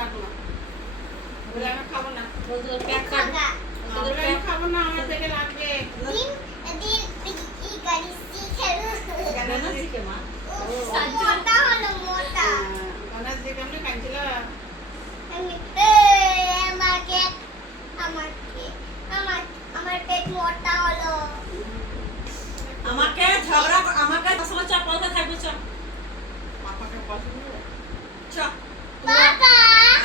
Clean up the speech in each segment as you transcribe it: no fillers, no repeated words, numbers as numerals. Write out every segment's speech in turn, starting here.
কাটলো বলে আমি খাবো না বলতো প্যাক কাট বলে আমি খাবো না আমার পেটে লাগবে কেন না শিখে মা গণেশ যে কেমনে কাঁদছিল আমার পেট মোটা হলো আমাকে ঝগড়া আমাকে সঙ্গে চপ পয়সা থাকবে চপ পাপাকে পছন্দ করে চ বাবা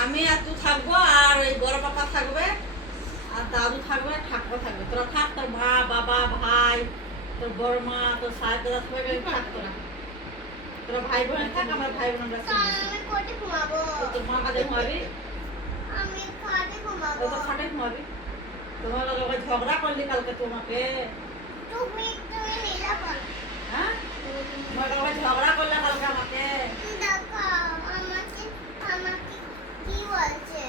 আমি আর তুই থাকবো আর ওই বড় পাপা থাকবে আর দাদু থাকবে ঠাকুর থাকবে তোরা থাক তোর মা বাবা ভাই তোর বড় মা তোর সাহেবরা সবাই থাকতো না তোরা ভাই বোন থাক আমরা ভাই বোনরা আমি কোটে ঘুমাবো তোর মা কাঁধে ঘুমাবি আমি খাটে ঘুমাবো তো খাটে ঘুমাবি তোমার লগে ঝগড়া করলি কালকে তোমাকে তুমি নীলা বল হ্যাঁ তোমার লগে ঝগড়া করলে কালকে আমাকে দেখো আমাকে কি বলছে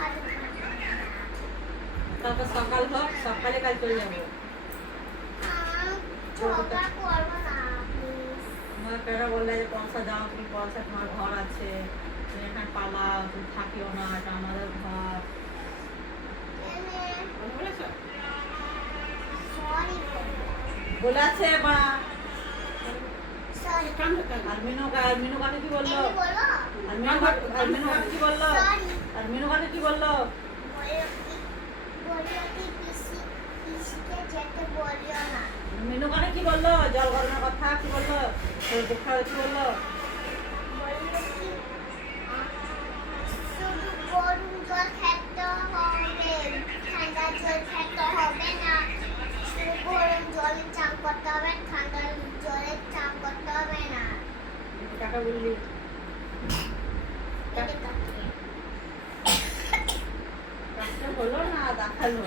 আর কালকে সকাল হোক সকালে কাল চলে যাবো ঝগড়া করবো না প্লিজ তোমার কেন বললে যে পয়সা যাও তুমি পয়সা তোমার ঘর আছে তুমি এখানে পালাও তুমি থাকিও না এটা আমাদের ঘর বলেছো সরি বলেছে মা সরি কান্দো কেন আর মিনু কাকে কি বললো এমনি বলো আর মিনু কাকে কি বললো সরি আর মিনু কাকে কি বললো বলিও কি পিসিকে যেতে বলিও না মিনু কাকে কি বললো জল গরমের কথা কি বললো তোর দেখা কি বললো বলিও কি শুধু গরম জল খেতে হবে ঠান্ডা জল খেতে হবে না শুধু গরম জলে চান করতে হবে ঠান্ডা জলে চান করতে হবে না কাকা বললি এটা কাকে কাজটা হলো না দেখালো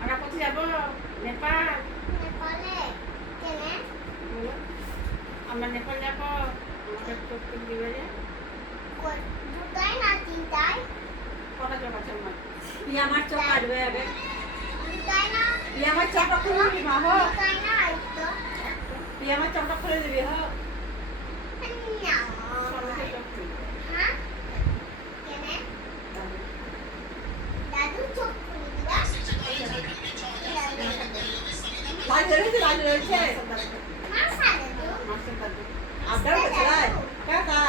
আমরা কোথায় যাবো নেপাল নেপালে কেনে বলো আমরা নেপাল যাবো আমাদের চোখে দিবে যে দুটাই না তিনটাই কটা চোখ আছে আমার তুই আমার চোখ কাটবে আগে দুটাই না তুই আমার চোখটা খুলে দিবি মা হো দুটাই না আরেকটা তুই আমার চোখটা খুলে দিবি হো সবাইকে চোখ খুলবে হ্যাঁ কেনে দাদু চোখ খুলে দিবা লাইট জ্বলেছে মা সাদা মাসের কাছে আড্ডা হচ্ছে রাই কাকা